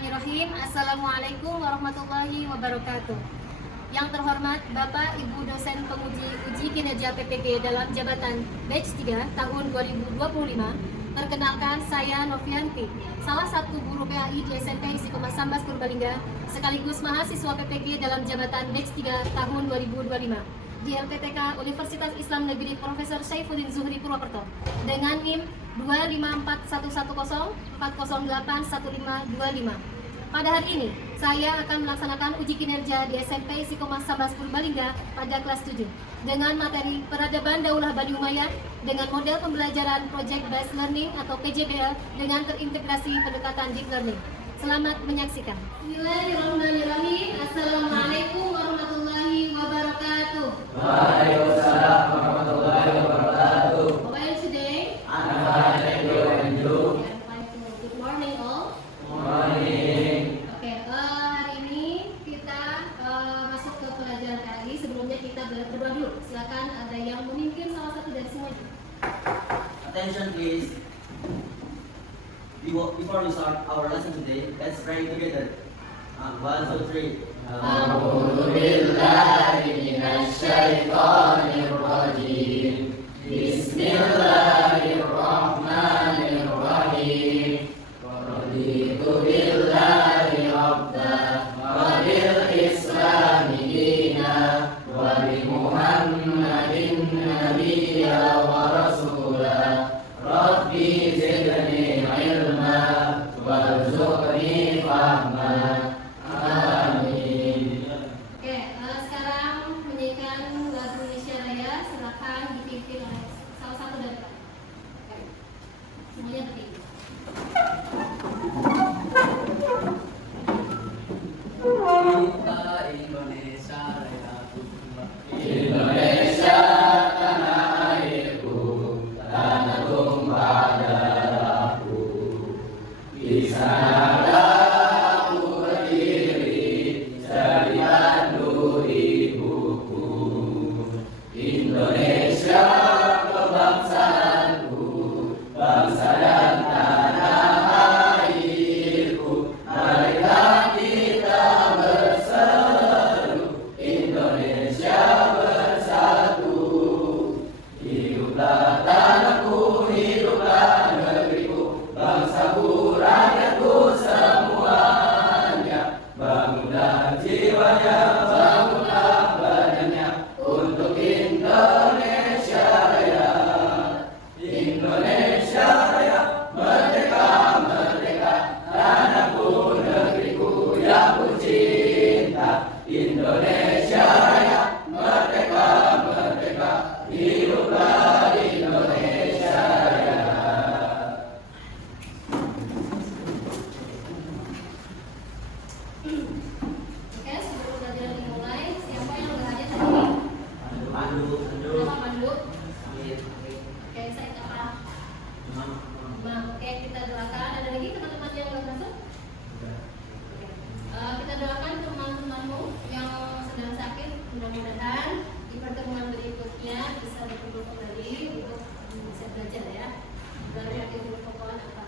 Bismillahirrahmanirrahim. Assalamualaikum warahmatullahi wabarakatuh. Yang terhormat Bapak Ibu dosen penguji uji kinerja PPG dalam jabatan batch 3 tahun 2025. Perkenalkan, saya Novianti, salah satu guru PAI di SMP Istiqomah Sambas Purbalingga, sekaligus mahasiswa PPG dalam jabatan batch 3 tahun 2025 di LPTK Universitas Islam Negeri Profesor Saifuddin Zuhri Purwokerto dengan NIM 2541104081525. Pada hari ini, saya akan melaksanakan uji kinerja di SMP Istiqomah Sambas Purbalingga pada kelas 7 dengan materi Peradaban Daulah Bani Umayyah dengan model pembelajaran Project Based Learning atau PJBL dengan terintegrasi pendekatan Deep Learning. Selamat menyaksikan. Bismillahirrahmanirrahim. Assalamualaikum warahmatullahi wabarakatuh. Waalaikumsalam warahmatullahi wabarakatuh. How are you today? I'm fine, thank you, and you? I'm fine too. Good morning all. Morning. Oke, hari ini kita masuk ke pelajaran KI. Sebelumnya kita berdoa dulu. Silakan ada yang memimpin salah satu dari semuanya. Attention please. Before we start our lesson today, let's pray together. 1, 2, 3. A'udzu billahi minasy syaithanir rajim. Bismillahirrahmanirrahim. Raditu billahi rabban wa bil islami dina wa bi Muhammadin nabiyya wa rasulah. Rabbi zidni ilma warzuqni fahma. Amin. Oke, sekarang menyanyikan lagu Indonesia Raya. Silakan dipimpin oleh salah satu dari kalian. Oke. Semuanya berdiri. Kita Indonesia Raya. Indonesia tanah airku, tanah tumpah darahku. Di sana aku berdiri, jadi pandu ibuku. Indonesia kebangsaanku, bangsa dan tanah airku. Marilah kita berseru, Indonesia bersatu. Hiduplah tanahku, hiduplah negeriku, bangsaku, rakyatku semuanya. Bangunlah jiwanya, bangunlah badannya untuk Indonesia Raya. Indonesia Raya, merdeka, merdeka, tanahku, negeriku yang ku cinta. Indonesia Raya, merdeka, merdeka, hiduplah Indonesia Raya. Oke, sebelum pelajaran dimulai, siapa yang udah hadir tadi? Nama Pandu. Oke, saya Kak. Oke, kita doakan. Ada lagi teman-teman yang belum masuk? Oke. Kita doakan teman-temanmu yang sedang sakit, mudah-mudahan di pertemuan berikutnya bisa berkumpul kembali untuk bisa belajar ya. Dari akhir pokok apa?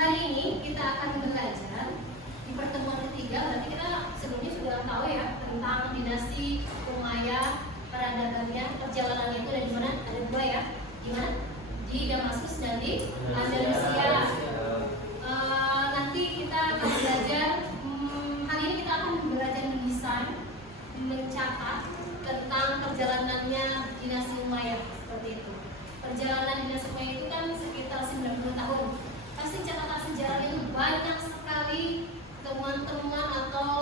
Hari ini kita akan belajar di pertemuan ketiga. Berarti kita sebelumnya sudah tahu ya tentang dinasti Umayyah, peradabannya, perjalanannya itu ada di mana? Ada dua ya. Di mana? Di Damaskus dan di Andalusia. Nanti kita akan belajar. Hari ini kita akan belajar mendesain, mencatat tentang perjalanannya dinasti Umayyah seperti itu. Perjalanan dinasti Umayyah itu kan sekitar 90 tahun. Pasti catatan sejarahnya itu banyak sekali temuan-temuan atau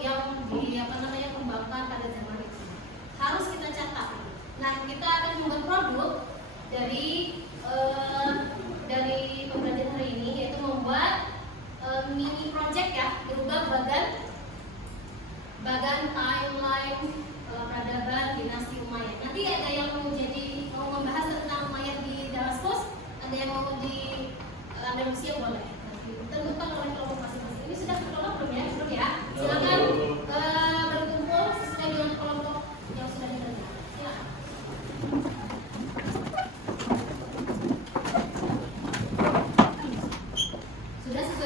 yang kembangkan pada zaman itu. Harus kita catat. Nah, kita akan membuat produk dari pembelajaran hari ini, yaitu membuat mini project ya, berubah bagan timeline peradaban dinasti Umayyah. Nanti ada yang mau membahas tentang Umayyah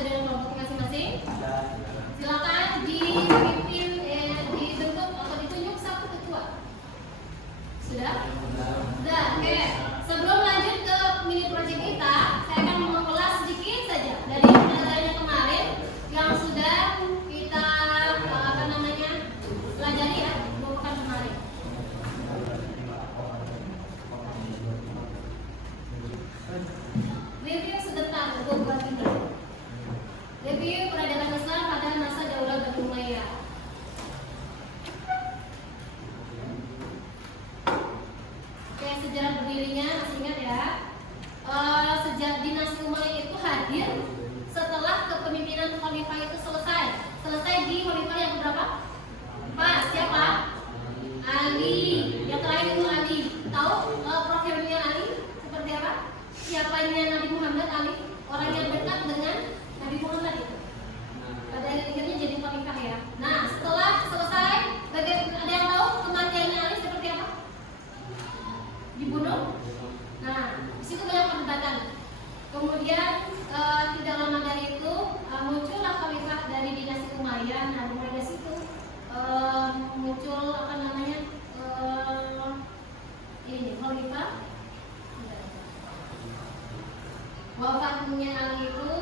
dengan kelompok masing-masing? Silakan dipimpin, dibentuk atau ditunjuk satu ketua. Sudah? Sudah. Oke. Sebelum lanjut ke mini project kita, saya akan mengulas sedikit saja dari pelajaran kemarin yang sudah kita pelajari ya, bukan kemarin. Review sebentar untuk buat ini. Review peradaban Islam pada masa Daulah Bani Umayyah. Oke, sejarah berdirinya masih ingat ya. Sejak dinasti Umayyah itu hadir setelah kepemimpinan khalifah itu selesai. Selesai di khalifah yang berapa? Pak, siapa? Ali. Yang terakhir itu Ali. Tahu profilnya Ali seperti apa? Siapanya Nabi Muhammad? Ali, orang yang dekat dengan Nabi Muhammad itu. Pada akhirnya jadi khalifah ya. Nah, setelah selesai, ada yang tahu kematiannya Ali seperti apa? Dibunuh. Nah, di situ banyak perdebatan. Kemudian tidak lama dari itu muncullah khalifah dari dinasti Umayyah. Nah, mulai dari situ muncul apa namanya ini khalifah. Wafatnya Ali itu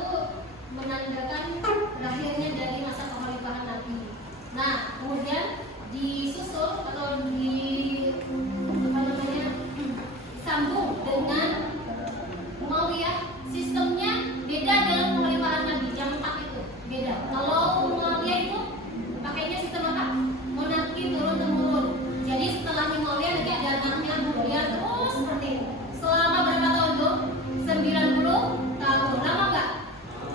menandakan berakhirnya dari masa kekhalifahan Nabi. Nah, kemudian disusul atau disambung dengan Umayyah. Sistemnya beda dengan kekhalifahan Nabi yang 4 itu. Beda. Kalau Umayyah itu pakainya sistem apa? Monarki turun temurun. Jadi setelah Umayyah nanti ada anaknya Muawiyah terus seperti itu. Selama berapa tahun tuh? 90 tahun. Lama nggak?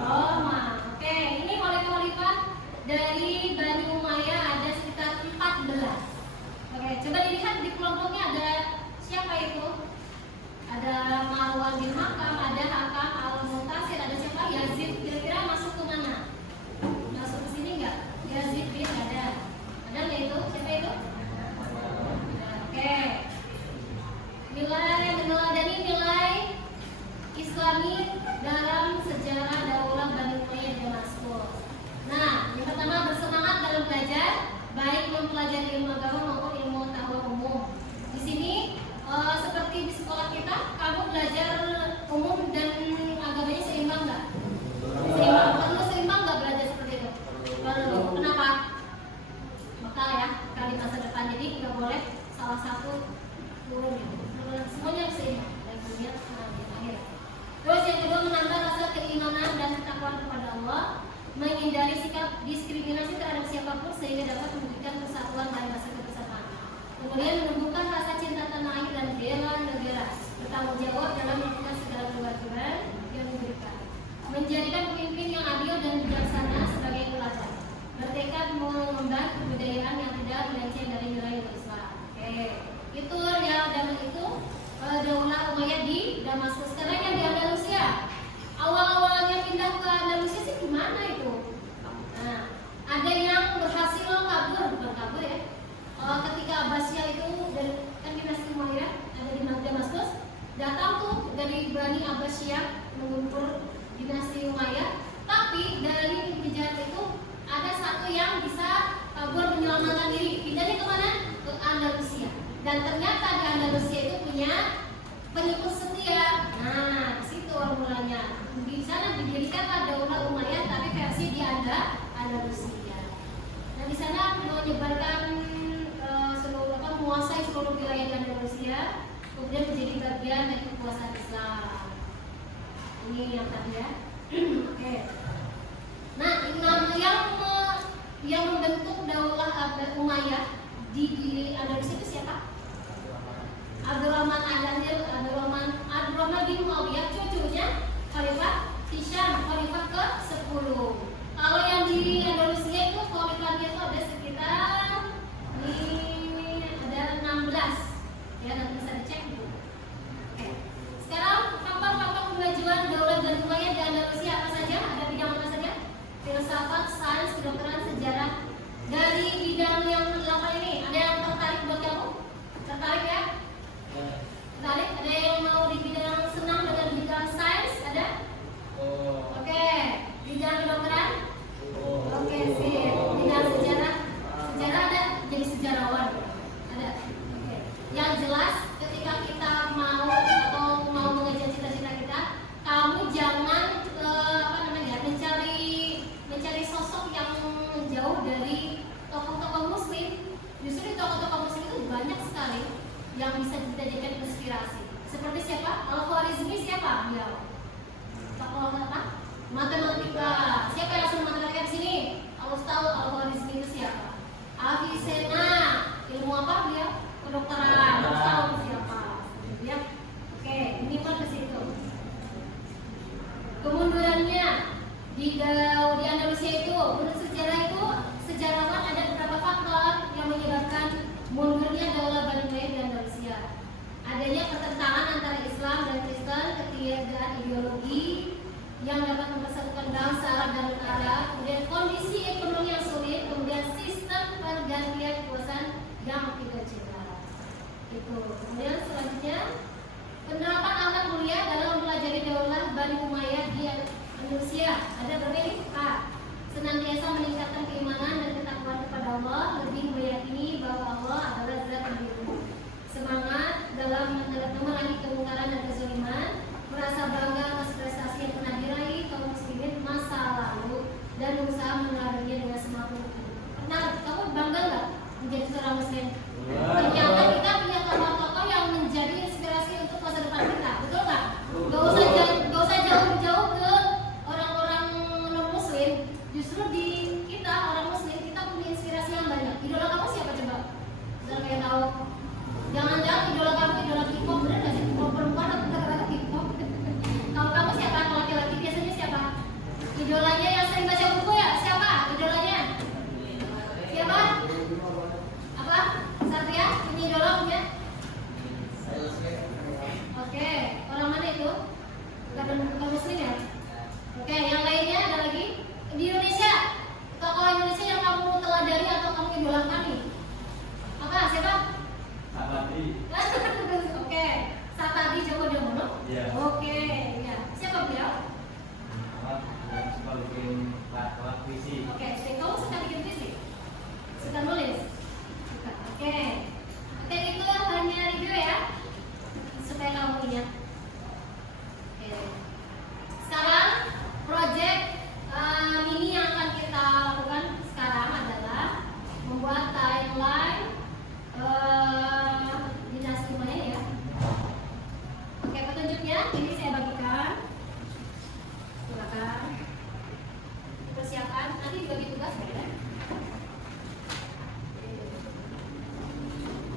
Lama. Oke, ini khalifah-khalifah dari Bani Umayyah ada sekitar 14. Oke, coba dilihat di kelompoknya ada siapa itu? Ada Marwan bin Hakam, ada Hakam Al-Muntasir, ada siapa? Yazid. Kira-kira masuk ke mana? Masuk ke sini nggak? Yazid bin ada. Ada nggak itu? Siapa itu? Oke. Nilai Islami dalam sejarah Daulah Bani Umayyah Damaskus. Nah, yang pertama bersemangat dalam belajar, baik mempelajari ilmu agama maupun ilmu pengetahuan umum. Di sini seperti di sekolah kita, kamu belajar umum dan agamanya seimbang nggak? Seimbang. Perlu seimbang nggak belajar seperti itu? Perlu. Kenapa? Bakal ya, kali masa depan. Jadi nggak boleh salah satu turun. Semuanya seimbang. Dan kemudian akhir. Terus yang kedua, menambah rasa keimanan dan ketakwaan kepada Allah, menghindari sikap diskriminasi terhadap siapapun sehingga dapat memberikan persatuan dan rasa kebersamaan. Kemudian menumbuhkan rasa cinta tanah air dan bela negara, bertanggung jawab dalam melakukan segala kewajiban yang diberikan, menjadikan pemimpin yang adil dan bijaksana sebagai teladan, bertekad mengemban kebudayaan yang tidak melenceng dari nilai Islam. Oke, itu ya, dan itu Daulah Umayyah di Damaskus. Sekarang yang di Andalusia, awal-awalnya pindah ke Andalusia sih gimana itu? Nah, ada yang berhasil kabur, bukan kabur ya. Ketika Abbasiyah itu dari kan dinasti Umayyah ada di Damaskus, datang tuh dari Bani Abbasiyah mengumpul dinasti Umayyah. Tapi dari penjahat itu ada satu yang bisa kabur menyelamatkan diri. Pindahnya kemana? Ke Andalusia. Dan ternyata di Andalusia itu punya pengikut setia. Nah, di situ awal mulanya. Di sana didirikanlah Daulah Umayyah, tapi versi di Andalusia. Nah, di sana menyebarkan menguasai seluruh wilayah di Andalusia, kemudian menjadi bagian dari kekuasaan Islam. Ini yang tadi ya. Oke. Nah, yang membentuk Daulah Umayyah di Andalusia itu siapa? Abdurrahman bin Muawiyah, cucunya Khalifah Hisham, Khalifah ke-10. Kalau yang di Andalusia itu khalifahnya itu ada sekitar ada 16. Ya, nanti bisa dicek dulu. Oke. Sekarang faktor-faktor kemajuan Daulah Bani Umayyah di Andalusia apa saja? Ada bidang apa saja? Filsafat, sains, kedokteran, sejarah. Dari bidang yang 8 ini, ada yang tertarik buat kamu? Tertarik ya? Tertarik? Ada yang mau di bidang senang dengan bidang sains? Ada? Oke. Bidang di Andalusia itu, menurut sejarah itu, sejarawan ada beberapa faktor yang menyebabkan mundurnya Daulah Bani Umayyah di Andalusia. Adanya pertentangan antara Islam dan Kristen, ketiadaan ideologi yang dapat mempersatukan bangsa dan negara, kemudian kondisi ekonomi yang sulit, kemudian sistem pergantian kekuasaan yang tidak jelas. Itu. Kemudian selanjutnya penerapan akhlak mulia dalam mempelajari Daulah Bani Umayyah di Indonesia. Ada berapa ini? A. Senantiasa meningkatkan keimanan dan ketakwaan kepada Allah, lebih meyakini bahwa Allah adalah zat yang hidup. Semangat dalam memerangi kemungkaran dan kezaliman, merasa bangga atas prestasi yang pernah diraih kaum muslimin masa lalu dan berusaha mengelarinya dengan semampu. Nah, kamu bangga nggak menjadi seorang muslim? Ternyata kita punya tokoh-tokoh yang menjadi inspirasi untuk masa depan kita, betul nggak? Gak usah jauh-jauh ke orang-orang non muslim. Justru di kita orang muslim kita punya inspirasi yang banyak. Idola kamu siapa coba? Biar kayak tahu. Jangan-jangan idola kamu idola K-pop, bener nggak sih? Kalau perempuan atau kata-kata K-pop? Kalau kamu siapa? Kalau laki-laki biasanya siapa? Idolanya yang sering baca buku ya? Siapa? Idolanya? Siapa? Apa? Satria? Punya idola punya? Oke, orang mana itu? Bukan muslim ya? Oke, yang lainnya ada lagi? Di Indonesia, tokoh Indonesia yang kamu teladani atau kamu idolakan nih? Apa? Siapa? Oke, Satadi Djoko Damono. Iya. Oke, ya. Siapa beliau? Suka bikin puisi. Oke, jadi kamu suka bikin puisi? Suka nulis? Suka. Oke. Oke, itu hanya review ya, supaya kamu ingat. Oke. Sekarang project mini yang akan kita lakukan sekarang adalah membuat timeline dinasti Umayyah ya. Oke, petunjuknya ini saya bagikan. Silakan. Persiapan nanti dibagi tugas ya.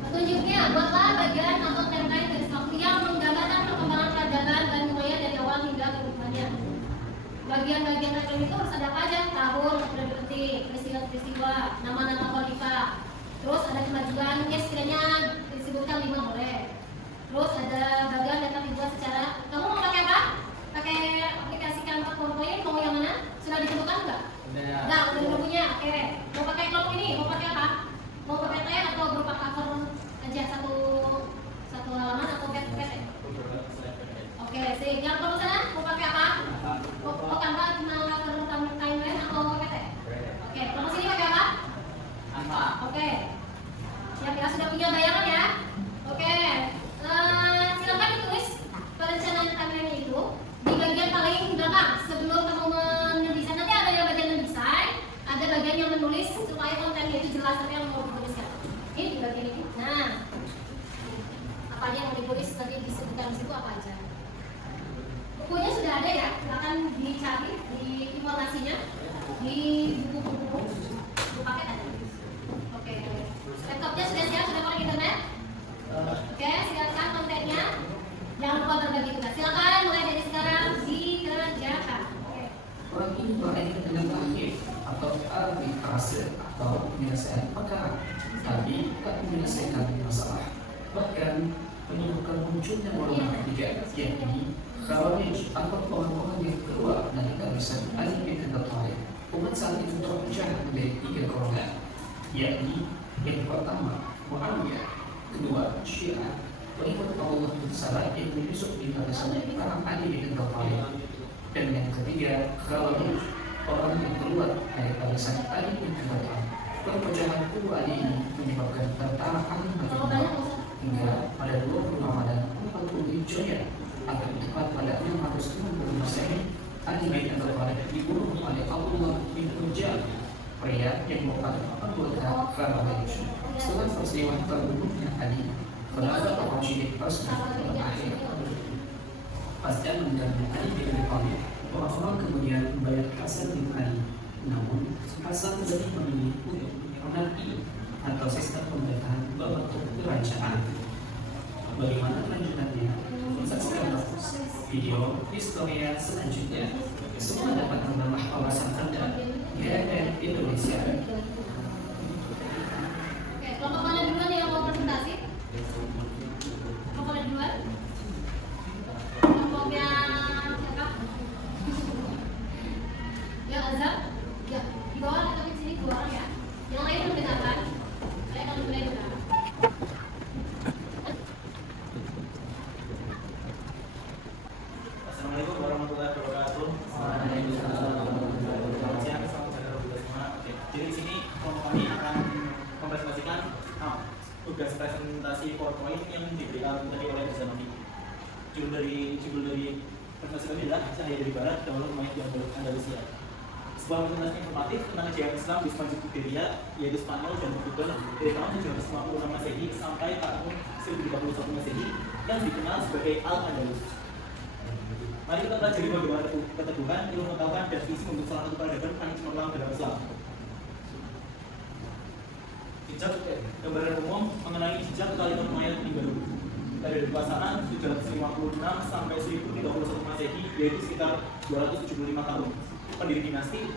Petunjuknya buatlah bagian atau timeline garis waktu yang menggambarkan perkembangan peradaban Bani Umayyah dari awal hingga ke depannya. Bagian-bagian timeline itu harus ada apa aja? Tahun, sudah dipetik, peristiwa-peristiwa, nama-nama khalifah. Terus ada kemajuan, ya sekiranya disebutkan 5 boleh. Terus ada bagian data dibuat secara. Kamu mau pakai apa? Pakai aplikasi Canva PowerPoint? Mau yang mana? Sudah ditentukan enggak? Udah punya. Oke. Mau pakai kelompok ini? Mau pakai apa? Mau pakai tab atau berupa cover aja satu halaman atau PDF? Oke, sih. Yang kamu sana mau pakai apa? Oh, Canva mau cover timeline atau PDF? Oke. Kamu sini pakai apa? Oke. Ya, sudah punya bayangan ya? Oke. Silakan ditulis perencanaan timeline itu di bagian paling belakang sebelum kamu mendesain. Nanti ada yang bagian mendesain, ada bagian yang menulis supaya kontennya itu jelas apa yang mau dituliskan. Ini di bagian ini. Nah, apa aja yang mau ditulis nanti disebutkan di situ apa aja. Bukunya sudah ada ya, silakan dicari di informasinya di buku-buku paket ada. Oke, laptopnya sudah siap, sudah connect internet. Oke, silakan kontennya. Jangan lupa berbagi tugas. Silakan mulai dari sekarang dikerjakan. Oke. Orang ini berkaitan dengan takhir atau arbitrase atau penyelesaian perkara, tapi tak menyelesaikan masalah, bahkan menyebabkan munculnya golongan ketiga, yakni Khawarij atau orang-orang yang keluar dari barisan Ali bin Abi Thalib. Umat saat itu terpecah menjadi 3 golongan, yakni yang pertama Muawiyah, kedua Syiah, pengikut Allah Taala yang menyusup di barisan para Ali bin Abi Thalib, dan yang ketiga Khawarij, orang yang keluar dari barisan Ali bin Abi Thalib. Perpecahan kedua ini menyebabkan tentara Ali bin Abi Thalib hingga pada 20 Ramadan 40 Hijriah atau tepat pada 660 Masehi, Ali bin Abi Thalib dibunuh oleh Abdullah bin Ujal, pria yang merupakan anggota Khawarij. Setelah peristiwa terbunuhnya Ali, Khilafah Rasyidin tersebut berakhir. Pasca meninggalnya Ali bin Abi Thalib, orang-orang kemudian membayar Hasan bin Ali. Namun, Hasan lebih memilih untuk monarki atau sistem pemerintahan berbentuk kerajaan. Bagaimana kelanjutannya? Saksikan video Historia selanjutnya. semua dapat menambah wawasan Anda mengenai Indonesia. Oke, kelompok mana duluan yang mau presentasi? Kelompok mana duluan? Kelompoknya siapa? Ya, Azam? Ya, di bawah atau di sini 2 orang ya? Yang lain mendengarkan? Saya akan mulai dengar. Assalamualaikum warahmatullahi wabarakatuh. Selamat siang, salam sejahtera bagi kita semua. Oke, jadi di sini kelompok kami akan mempresentasikan tugas presentasi PowerPoint yang diberikan tadi oleh Bisa Nabi. Judul dari presentasi kami adalah Cahaya dari Barat, Daulah Umayyad di Andalusia. Sebuah presentasi informatif tentang kejayaan Islam di sepanjang Iberia, yaitu Spanyol dan Portugal dari tahun 756 Masehi sampai tahun 1031 Masehi yang dikenal sebagai Al-Andalus. Mari kita pelajari bagaimana keteguhan, ilmu pengetahuan, dan visi untuk salah satu peradaban paling cemerlang dalam Islam. Jejak gambaran umum mengenai jejak Khalifah Umayyad di Baru. Dari kekuasaan 756 sampai 1031 Masehi, yaitu sekitar 275 tahun. Pendiri dinasti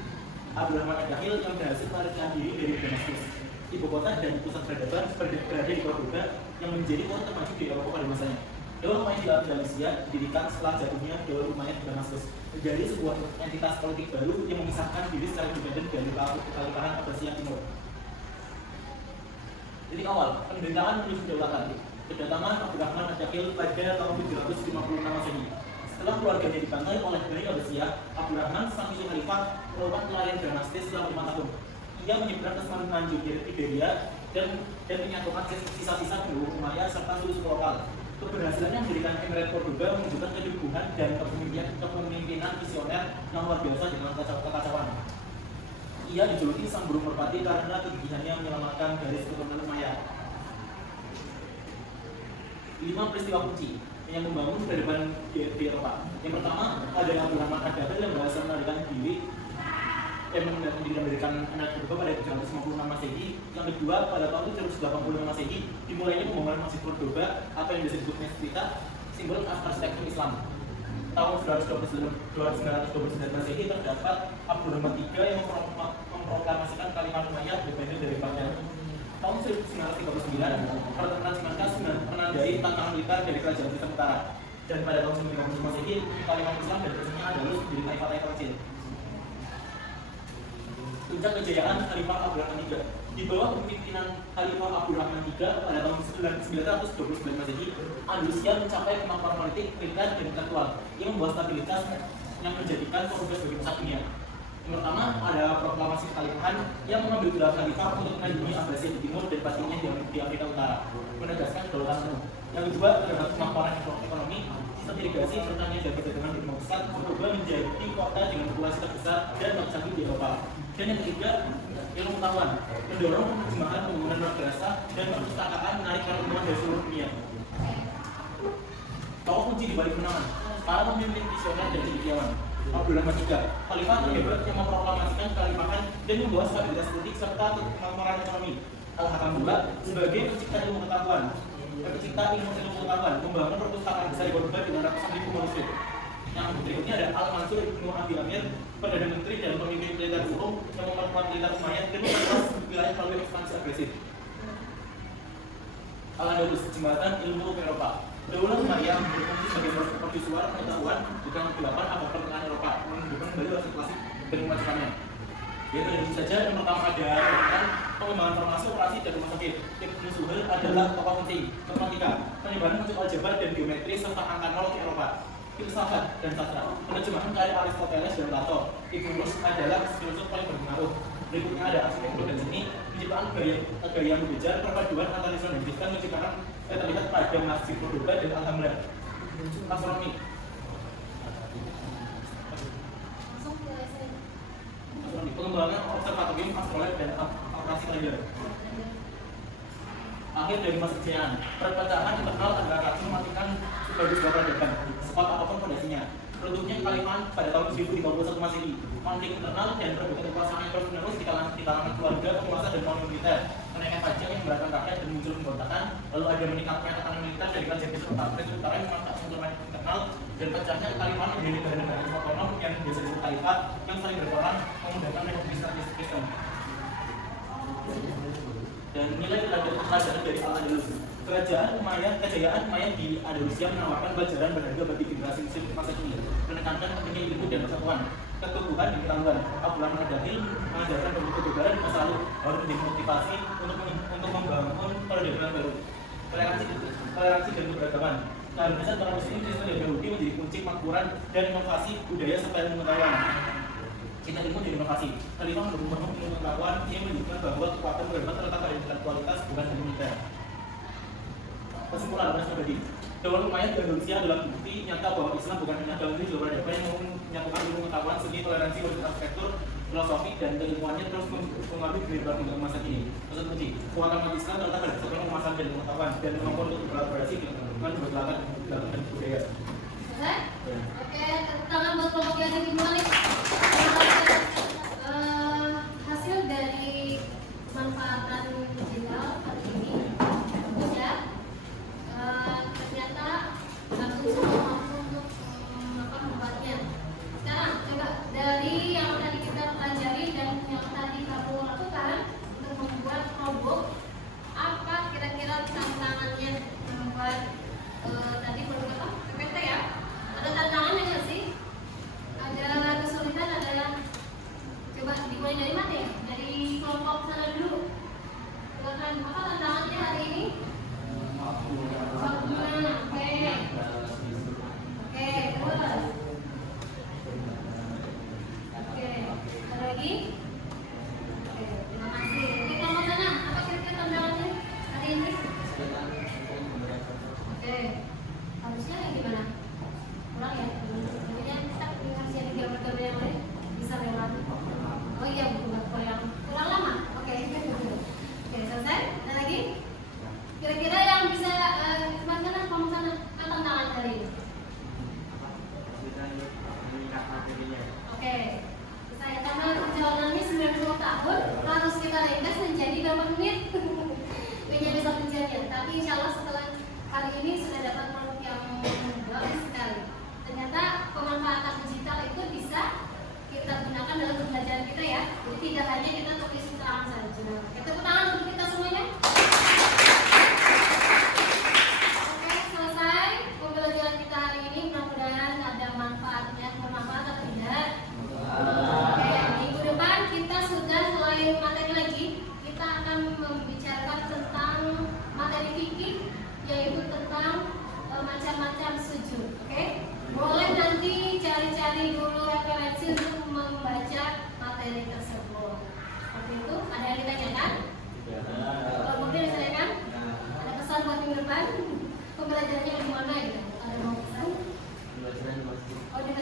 Abdul Rahman Ad-Dakhil yang berhasil melarikan diri dari Damaskus. Ibu kota dan pusat peradaban berada di Cordoba yang menjadi kota termaju di Eropa pada masanya. Daulah Umayyad di Andalusia didirikan setelah jatuhnya Daulah Umayyad di Damaskus, menjadi sebuah entitas politik baru yang memisahkan diri secara independen dari Kekhalifahan Abbasiyah Timur. Jadi awal, penderitaan menuju kedaulatan. Kedatangan Abdul Rahman Ad-Dakhil pada tahun 756 Masehi. Setelah keluarganya dibantai oleh Bani Abbasiyah, Abdul Rahman sang cucu khalifah melakukan pelarian drastis selama 5 tahun. Ia menyeberang ke semenanjung Iberia dan menyatukan sisa-sisa penduduk Umayyad serta suku lokal. Keberhasilannya mendirikan Emirat Cordoba menunjukkan keteguhan dan kepemimpinan visioner yang luar biasa dengan kekacauan. Ia dijuluki sang burung merpati karena kegigihannya menyelamatkan garis keturunan Umayyad. 5 peristiwa kunci yang membangun peradaban di Eropa. Yang pertama adalah Abdul Rahman Ad-Dakhil yang berhasil melarikan diri mendirikan Emirat Cordoba pada 756 Masehi. Yang kedua pada tahun 785 Masehi dimulainya pembangunan Masjid Cordoba atau yang disebut Mezquita, simbol arsitektur Islam. Tahun 929 Masehi terdapat Abdul Rahman III yang memproklamasikan Khalifah Umayyad berbeda dari Baghdad. Tahun 1939, pertempuran Cimankas menandai tantangan militer dari kerajaan Timur Utara. Dan pada tahun 1950 Masehi, Khalifah Islam dan Persia Andalus menjadi taifah-taifah kecil. Puncak kejayaan Khalifah Abdul Rahman III. Di bawah kepemimpinan Khalifah Abdul Rahman III pada tahun 929 Masehi, Andalusia mencapai kemampuan politik, militer, dan intelektual yang membawa stabilitas yang menjadikan Cordoba sebagai pusat dunia. Yang pertama ada proklamasi kekhalifahan yang mengambil gelar khalifah untuk melindungi Abbasiyah di timur dan pastinya di Afrika Utara, menegaskan kedaulatan penuh. Yang kedua terdapat kemampuan ekonomi, sistem irigasi, pertanian dan perdagangan di Timur Pusat. Cordoba menjadi kota dengan populasi terbesar dan tercanggih di Eropa. Dan yang ketiga ilmu pengetahuan, mendorong penerjemahan pembangunan luar biasa dan perpustakaan menarik ilmuwan dari seluruh dunia. Tokoh kunci di balik kemenangan, para pemimpin visioner dan cendekiawan. Abdul Rahman III, khalifah terhebat yang memproklamasikan kekhalifahan dan membawa stabilitas politik serta kemakmuran ekonomi. Al-Hakam II sebagai pencipta ilmu pengetahuan, membangun perpustakaan besar di Cordoba dengan ratusan ribu manuskrip. Yang berikutnya ada Al-Mansur Ibnu Abi Amir, Perdana Menteri dan pemimpin militer umum yang memperkuat militer Umayyad dan memperluas wilayah melalui ekspansi agresif. Al-Andalus, jembatan ilmu ke Eropa. Daulah Umayyad berfungsi sebagai mercusuar pengetahuan di tahun ke-8 abad pertengahan Eropa, menunjukkan kembali rasa klasik dan kemajuannya. Yaitu tentu saja yang pertama ada pengembangan farmasi, operasi, dan rumah sakit. Ibnu Zuhair adalah tokoh penting. Matematika, penyebaran konsep aljabar dan geometri serta angka nol di Eropa. Filsafat dan sastra, penerjemahan karya Aristoteles dan Plato. Ibnu Rushd adalah filosof paling berpengaruh. Berikutnya ada arsitektur dan seni, penciptaan gaya mengejar perpaduan antara Islam dan Kristen menciptakan terlihat pada Masjid Cordoba dan Alhambra. Astronomi, pengembangan observatorium, astrolab, dan operasi kalender. Akhir dari masa kejayaan, perpecahan internal adalah ratu mematikan sebagai sebuah peradaban, sekuat apapun fondasinya. Produknya kekhalifahan pada tahun 1031 Masehi. Konflik internal dan perebutan kekuasaan yang terus-menerus di kalangan keluarga, penguasa, dan kaum militer. kenaikan pajak yang memberatkan rakyat dan muncul pemberontakan, lalu ada meningkatnya tekanan militer dari kerajaan Presiden utara yang memaksa untuk internal dan pecahnya kekhalifahan menjadi negara-negara otonom yang biasa disebut khalifat yang saling berperang memudahkan republik Kristen. Dan nilai kerajaan dari Al-Andalus. Kejayaan Umayyah di Andalusia menawarkan pelajaran berharga bagi generasi Muslim masa kini, menekankan pentingnya ilmu dan persatuan, keteguhan dan ketangguhan. Abdullah Al-Dahil mengajarkan bahwa kebebasan di masa lalu harus menjadi motivasi untuk membangun peradaban baru, toleransi dan keberagaman. Keharmonisan para Muslim, Kristen dan Yahudi menjadi kunci kemakmuran dan inovasi budaya serta ilmu pengetahuan. Kita ilmu dan inovasi. Khalifah membangun ilmu pengetahuan yang menunjukkan bahwa kekuatan beragama terletak pada intelektualitas bukan hanya militer. Kesimpulan Abbas Nabadi, Daulah Umayyah di Andalusia adalah bukti nyata bahwa Islam bukan hanya agama ini, juga peradaban yang menyatukan ilmu pengetahuan, seni, toleransi, arsitektur, filosofi, dan keilmuannya terus mempengaruhi kehidupan untuk masa kini. Maksud kunci, kekuatan umat Islam terletak pada kesatuan pemasaran dan pengetahuan dan kemampuan untuk berkolaborasi dengan berbagai belakang dan budaya. Selesai? Oke, tangan buat kelompok yang dimulai. Hasil dari pemanfaatan digital hari ini ya, ternyata aku semua mampu untuk membuatnya. Sekarang coba dari yang tadi kita pelajari dan yang tadi kamu lakukan untuk membuat robot, apa kira-kira tantangannya membuat tadi produk apa? PPT ya? Ada tantangannya nggak sih? Ada kesulitan, ada. Coba dimulai dari mana ya? Dari kelompok sana dulu. Silakan. Apa tantangannya hari ini? Waktunya. Oke. Oke, terus. Oke, ada lagi? Oke, terima kasih. Oke, kelompok sana. Apa kira-kira tantangannya hari ini? Oke. Harusnya yang gimana? Kurang ya? Kemudian kita kasih ada gambar-gambar yang lain bisa lewat. Oh iya, kurang lama. Oke, oke, selesai. Ada lagi? Kira-kira yang bisa mana kamu sana tantangan hari ini? Oke, saya karena perjalanannya 90 tahun harus kita ringkas menjadi 8 menit. Menjadi satu pencarian. Tapi insya Allah setelah kali ini sudah dapat produk yang bagus sekali. Ternyata pemanfaatan digital itu bisa kita gunakan dalam pembelajaran kita ya. Jadi tidak hanya kita tulis tangan saja. Oke, tepuk tangan untuk kita semuanya. Oke, selesai pembelajaran kita hari ini. Mudah-mudahan ada manfaatnya, bermanfaat atau tidak. Oke, minggu depan kita sudah selain materi lagi, kita akan membicarakan tentang materi fikih, yaitu tentang macam-macam sujud. Oke, boleh nanti cari-cari dulu referensi untuk membaca materi tersebut. Seperti itu. Ada yang ditanyakan? Kalau mungkin ditanyakan, ada pesan buat minggu depan? Pembelajarannya di mana gitu? Ada mau pesan? Oh, di